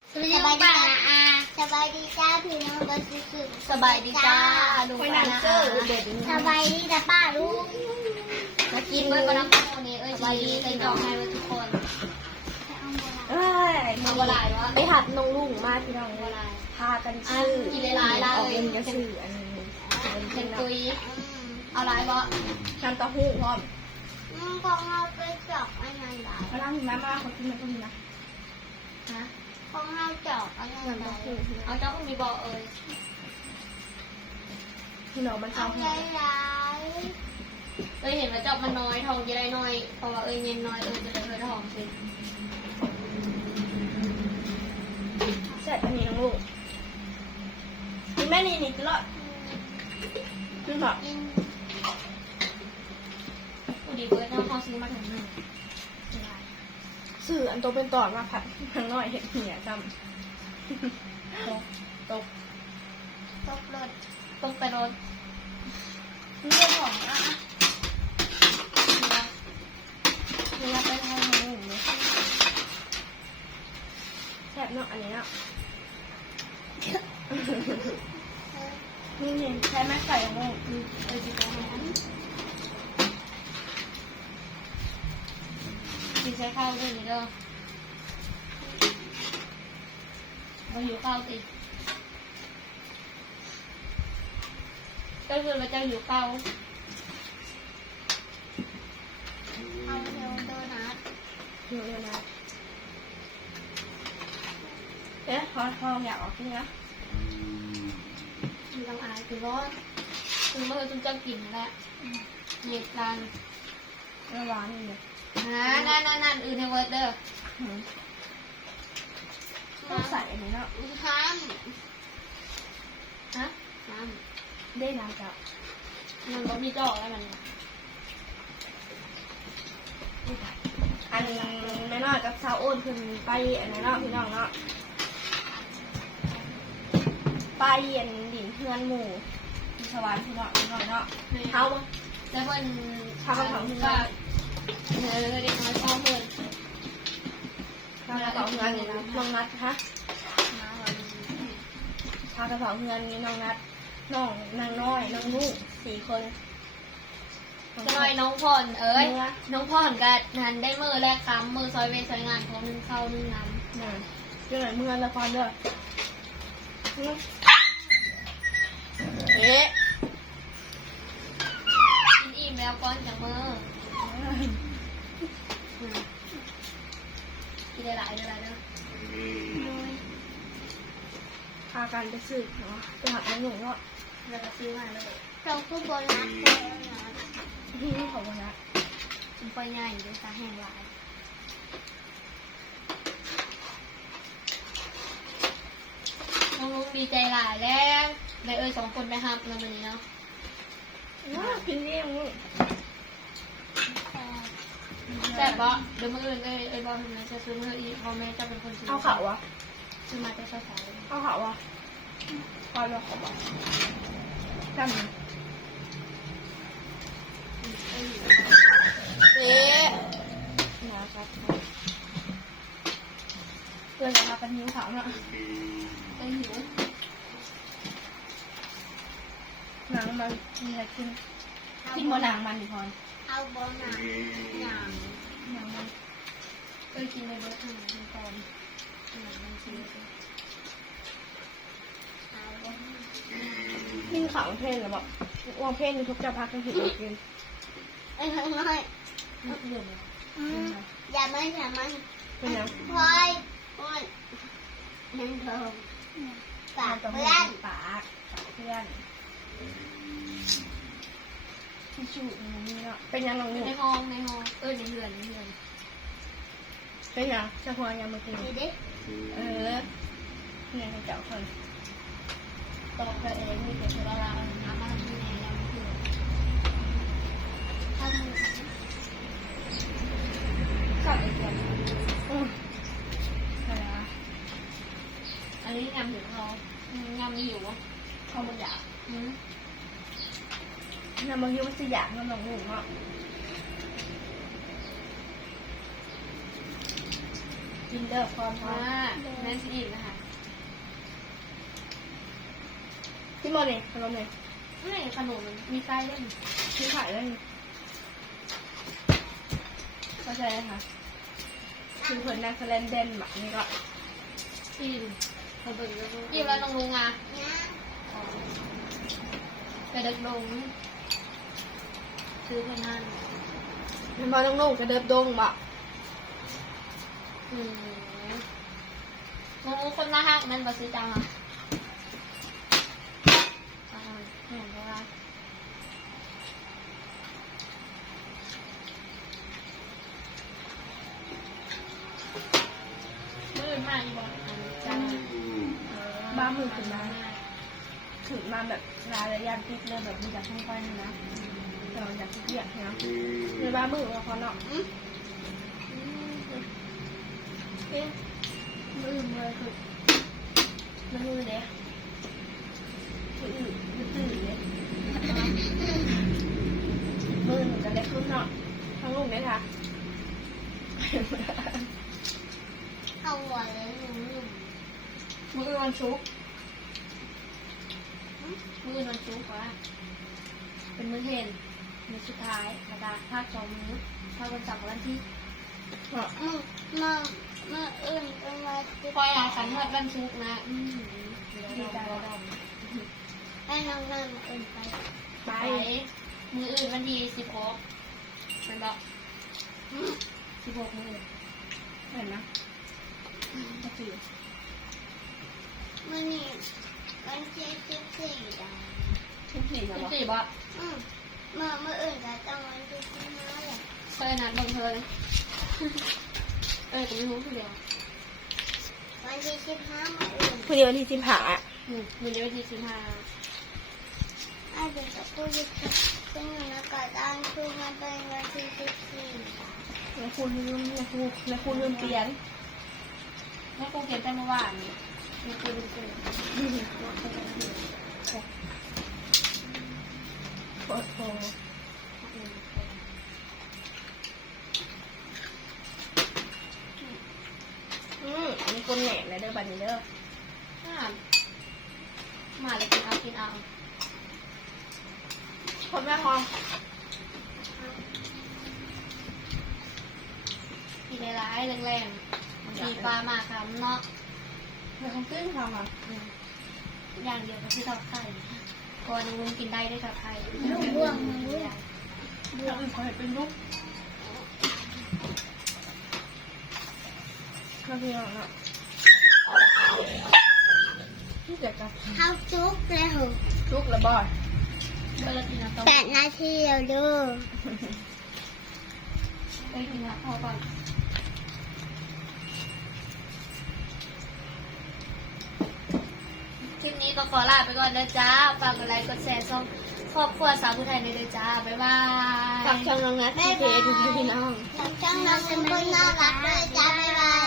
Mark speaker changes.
Speaker 1: สบายดีจ้าสบายดีจ้าพี่น้องก็สุดสบายดีจ้าดูกันนะสบายดีจ้าป้าลุงมากินเมื่อวันนั้นวันนี้สบายดีเป็นดอกไม้ทุกคนมาวันไรวะไปหัดน้องลุงมาพี่น้องวันไรพากันซื้อกินหลายๆเลยเงินจะซื้ออันนี้เป็นกุยเอาหลายบ่น้ำเต้าหู้พร้อมของเราไปจอกอันนั้นได้มาล้างหิมะมาขอกินมันก็มีนะฮะของเราจอกอันนั้นได้เอาเจ้าก็มีบ่พี่น้องมันชอบเห็นว่าจอกมันน้อยทองจะได้น้อยเพราะว่าเงินน้อยจะได้ทองสิเสร็จอันนี้น้องลูกกินแม่นี่กินเลยกินแบบดีเบิร์ดน้องพอซื้อมาถึงหนึ่งสื่ออันโตเป็นตอนมาผัดทั้งน้อยเห็ดเหี่ยจำตกรถตกไปรถเรื่องของนะเรือไปทางหนึ่งเลยแซ่บเนาะอันนี้เนาะนี่ใช้ไม้ไก่ของเราดีกว่ากินใช้ข้าวด้วยนี่เด้อมาหิวข้าวสิก็คือเราจะหิวข้าวเอาเร็วโดนัทพออยากออกที่นะมีต้องอายคือร้อนคือเมื่อคุณจะกินแล้วเหยียบกันระวังนี่เลยนั่นอื่นในเวิร์ดเด้อต้องใส่อันนี้เนาะน้ำฮะน้ำได้น้ำจับมันก็มีจอกแล้วมันอันแม่น้อยกับสาวโอนขึ้นไปอันนั้นเนาะพี่น้องเนาะไปเย็นดินเพื่อนหมู่สวรรค์พี่น้องเนาะเขาแล้วเพิ่นชาวเขาถึงว่าเด็กน้อยชอบเพื่อนพากระเป๋าเงินน้องนัดฮะพากระเป๋าเงินน้องนัดน้องนางน้อยน้องลูก4 คนน้อยน้องพ่อนน้องพ่อนกับนันได้มือแรกค้ำมือซอยเวซอยงานของนึงเข้านึงน้ำเจ้าหน่อยมือละครเด้อกินอิ่มแล้วก้อนจากมือกินได้หลายเนาะพากันไปซื้อเนาะไปหักน้ำหนุ่มเนาะแล้วก็ซื้อมาเลยเราคือโบนัสที่นี่ของโบนัสมันไปง่ายอยู่ด้วยซะแห้งหลายน้องลุงดีใจหลายแล้วได้2 คนไปหับแล้ววันนี้เนาะกินเองลูกแต่บอเดี๋ยวมืออื่นบอทำไมจะซื้อมืออีกพ่อแม่จะเป็นคนซื้อเอาเขาวะซื้อมาจะใช้สายเอาเขาวะพอแล้วเขาบอกจำนะครับเพื่อนจะมาเป็นหิวเขาเนาะเป็นหิวหนังมันมีอะไรกินบนหนังมันดิพรเอาบนหนังมันกินในรถทางมันตอนหนังมันกินกินข่าวเพลนหรือเปล่าวางเพลนทุกจะพักกันผิดกินทั้งน้อยอย่าไม่เป็นยังพอยยังเดิมปากเพื่อนที่ชูนี่เนาะเป็นยังน้องในห้องในเรือนเป็นยังจะพอยังมากินเนี่ยให้เจ้าคนตอกเองมีแต่เวลาน้ำมันที่ไหนยังไม่ถึงก็ไอ้เดียวอันนี้ยำอยู่เขายำมีอยู่เขาไม่อยากยำบางทีมันจะอยากน้องหนูเนาะกินเด้อความพอ
Speaker 2: แม่ที่อิ่มนะคะ
Speaker 1: พี่โมเนี่ยขนมเนี่ย
Speaker 2: ไม่ขนมมันมีไส้เล่น
Speaker 1: พี่ขายได้เข้าใจไหมคะคือคนนักแสดงเด่นแบบนี้ก็
Speaker 2: อิ่มเขาเบิ่งแล้วอิ่มแล้วน้องลุงอ่ะไปเด็กลงซื้อพนัน
Speaker 1: มันพอต้องลงกระเดิบดงบะ
Speaker 2: งูคนหน้าห้างมันบ่ซื้อจังอ่ะเห็นไหมว่ามืดมากอีบอลจัง
Speaker 1: บ้ามือขึ้นมาถึงมาแบบรายระยะติดเลยแบบมีจากข้างก้อยนะเราอยากที่เกียดนะในบ้ามือเราพอเนาะมือเลยคือมือเด้ตื่นเลยมือหนูจะได้ขึ้นเนาะทั้งลูกเนี่ยค่ะ
Speaker 2: เอาหัวเลยหนุ่ม
Speaker 1: มือมันชุก
Speaker 2: มือมันจุกว่าเป็นมือเห็นมือสุดท้ายกระดาษภาค2มือภาควันจันทร์วันที่
Speaker 3: มาอื่นเป็นมา
Speaker 2: คอยอาสันวัดวันชุกนะดีใจ
Speaker 3: ให้น้องนั่งมาอื่นไป
Speaker 2: ไปมืออื่นวันที่16มันบอก16มือ
Speaker 1: เห็นไหมก็คือ
Speaker 3: มันนี่วันที่14ดัง
Speaker 1: ทุกทีนะวะ
Speaker 2: 14บ่
Speaker 3: มาอื่นก็ต้องวันที่15แหละ
Speaker 2: เคยนัดบังเธอเลยก็ไม่รู้คือเดียว
Speaker 3: วันที่15มาอื่น
Speaker 1: ผู้เดียวที่15
Speaker 2: มือเดียววันที่15
Speaker 3: อาจจะกับผู้ยึดซึ่งอยู่ในกระดานคือมันเป็นวันที่14
Speaker 1: แล้วคุณลืมเปลี่ยน
Speaker 2: แม่ครูเขียนแต่เมื่อวานนี่แม่ครูดูเกิน
Speaker 1: โอ้โหมีคนแหนเลยเด้อบัดนี้เด้อ
Speaker 2: มาเลยกินเอา
Speaker 1: คนแม่คอง
Speaker 2: กินร้ายแรงๆมีปลามาคำเนาะ
Speaker 1: แม่คองขึ้นคำอ่ะ
Speaker 2: อย่างเดียวก็คือทอดไข่ก่อนลุงกินได้ด้วยทอดไข่
Speaker 3: ร่วง
Speaker 1: เรื่องอื่นขอให้เป็นลูกข้าวเพียงอ่ะที่จะกลับ
Speaker 3: เข้าจุกเลยเหรอ
Speaker 1: ลูกระบอด
Speaker 2: เวลากินน้ำต้ม
Speaker 3: 8 นาทีแล้วดู
Speaker 2: ไปกินน้ำพอก่อนคลิปนี้ก็ขอลาไปก่อนนะจ้าฝากกดไลค์กดแชร์ช่องครอบครัวสาวผู้ไทยในเลยจ้าบ๊ายบาย
Speaker 1: ฝากช่องน้องนัทที่เพจพี่น้อง
Speaker 3: ช่างน้องเป็นคนน่ารักด้วยจ้าบ๊ายบาย